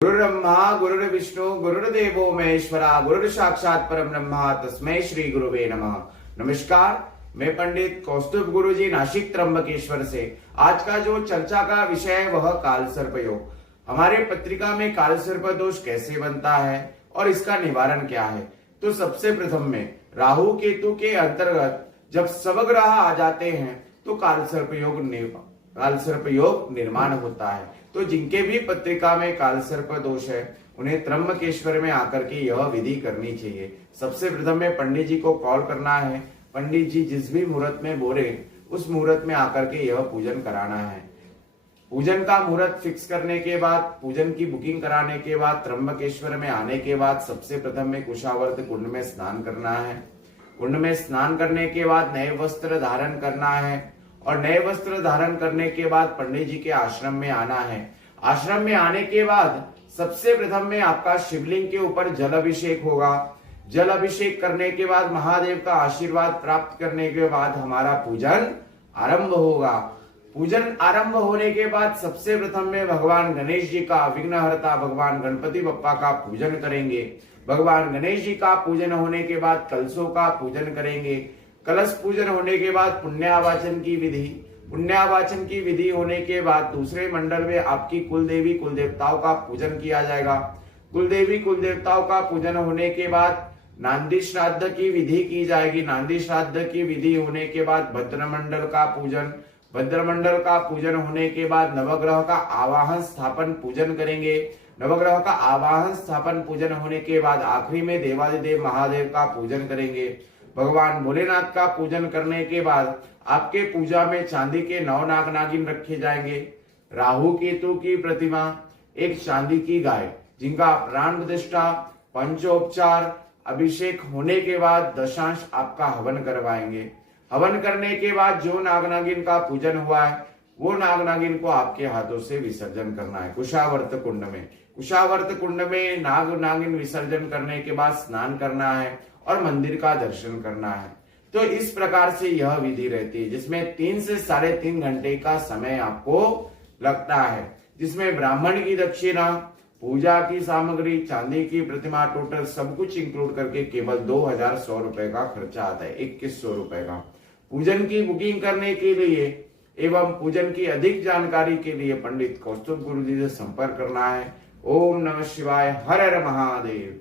गुरुर्ब्रह्मा गुरुर्विष्णु गुरुर्देवो महेश्वरा गुरुर् साक्षात परम ब्रह्मा तस्मै श्री गुरुवे नमः। नमस्कार, मैं पंडित कौस्तुभ गुरुजी नासिक त्र्यंबकेश्वर से। आज का जो चर्चा का विषय है वह काल सर्प योग। हमारे पत्रिका में काल सर्प दोष कैसे बनता है और इसका निवारण क्या है। तो सबसे प्रथम में राहु केतु के अंतर्गत जब सबग्रह आ जाते हैं तो काल सर्प योग निर्माण होता है। तो जिनके भी पत्रिका में काल सर्प दोष है उन्हें त्र्यंबकेश्वर में आकर के यह विधि करनी चाहिए। सबसे प्रथम में पंडित जी को कॉल करना है। पंडित जी जिस भी मुहूर्त में बोले उस मुहूर्त में आकर के यह पूजन कराना है। पूजन का मुहूर्त फिक्स करने के बाद, पूजन की बुकिंग कराने के बाद, त्र्यंबकेश्वर में आने के बाद सबसे प्रथम में कुशावर्त कुंड में स्नान करना है। कुंड में स्नान करने के बाद नए वस्त्र धारण करना है और नए वस्त्र धारण करने के बाद पंडित जी के आश्रम में आना है। आश्रम में आने के बाद सबसे प्रथम में आपका शिवलिंग के ऊपर जल अभिषेक होगा। जल अभिषेक करने के बाद महादेव का आशीर्वाद प्राप्त करने के बाद हमारा पूजन आरंभ होगा। पूजन आरंभ होने के बाद सबसे प्रथम में भगवान गणेश जी का, विघ्नहर्ता भगवान गणपति बप्पा का पूजन करेंगे। भगवान गणेश जी का पूजन होने के बाद कलशों का पूजन करेंगे। कलश पूजन होने के बाद पुण्यावाचन की विधि होने के बाद दूसरे मंडल में आपकी कुलदेवी कुल देवताओं का पूजन किया जाएगा। कुलदेवी कुल देवताओं का पूजन होने के बाद नांदी श्राद्ध की विधि की जाएगी। नांदी श्राद्ध की विधि होने के बाद भद्रमंडल का पूजन होने के बाद नवग्रह का आवाहन स्थापन पूजन करेंगे। नवग्रह का आवाहन स्थापन पूजन होने के बाद आखिरी में देवादिदेव महादेव का पूजन करेंगे। भगवान भोलेनाथ का पूजन करने के बाद आपके पूजा में चांदी के 9 नाग नागिन रखे जाएंगे। राहु केतु की प्रतिमा, एक चांदी की गाय, जिनका प्राण प्रतिष्ठा, पंचोपचार, अभिषेक होने के बाद दशांश आपका हवन करवाएंगे। हवन करने के बाद जो नाग नागिन का पूजन हुआ है वो नाग नागिन को आपके हाथों से विसर्जन करना है कुशावर्त कुंड में। कुशावर्त कुंड में नाग नागिन विसर्जन करने के बाद स्नान करना है और मंदिर का दर्शन करना है। तो इस प्रकार से यह विधि रहती है जिसमें 3 से 3.5 घंटे का समय आपको लगता है, जिसमें ब्राह्मण की दक्षिणा, पूजा की सामग्री, चांदी की प्रतिमा, टोटल सब कुछ इंक्लूड करके केवल 2100 रुपए का खर्चा आता है, 2100 रुपए का। पूजन की बुकिंग करने के लिए एवं पूजन की अधिक जानकारी के लिए पंडित कौस्तुभ गुरुजी से संपर्क करना है। ओम नमः शिवाय, हर हर महादेव।